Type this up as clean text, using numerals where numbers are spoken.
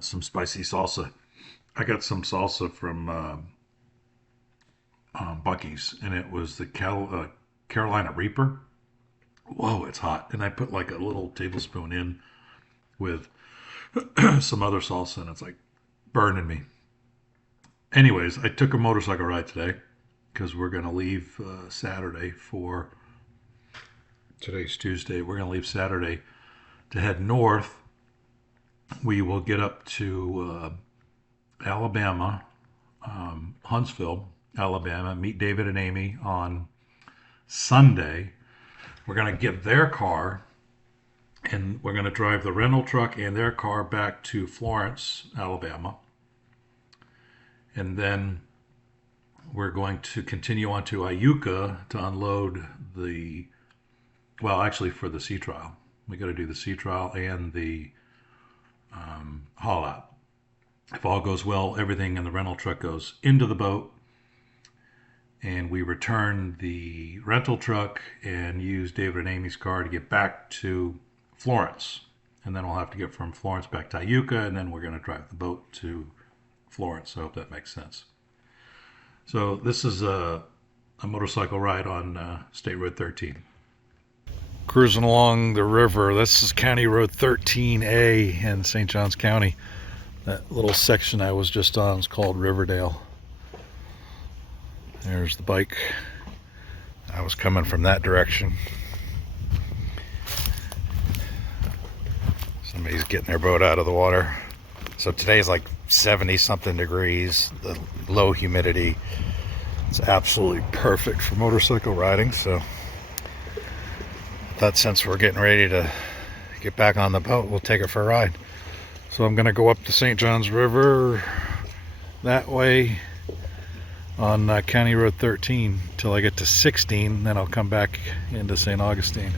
some spicy salsa. I got some salsa from Bucky's, and it was the Carolina Reaper. Whoa, it's hot. And I put like a little tablespoon in with some other salsa, and it's like burning me. Anyways, I took a motorcycle ride today because we're going to leave Saturday for today's Tuesday. We're going to leave Saturday to head north. We will get up to Alabama, Huntsville, Alabama, meet David and Amy on Sunday. We're going to get their car and we're going to drive the rental truck and their car back to Florence, Alabama. And then we're going to continue on to Iuka to unload actually for the sea trial. We got to do the sea trial and the haul out. If all goes well, everything in the rental truck goes into the boat, and we return the rental truck and use David and Amy's car to get back to Florence. And then we'll have to get from Florence back to Iuka, and then we're going to drive the boat to Florence. I hope that makes sense. So this is a motorcycle ride on State Road 13. Cruising along the river. This is County Road 13A in St. Johns County. That little section I was just on is called Riverdale. There's the bike. I was coming from that direction. Somebody's getting their boat out of the water. So today's like 70 something degrees, the low humidity. It's absolutely perfect for motorcycle riding. So that since we're getting ready to get back on the boat, we'll take it for a ride. So I'm going to go up the St. Johns River that way on County Road 13 till I get to 16, then I'll come back into St. Augustine.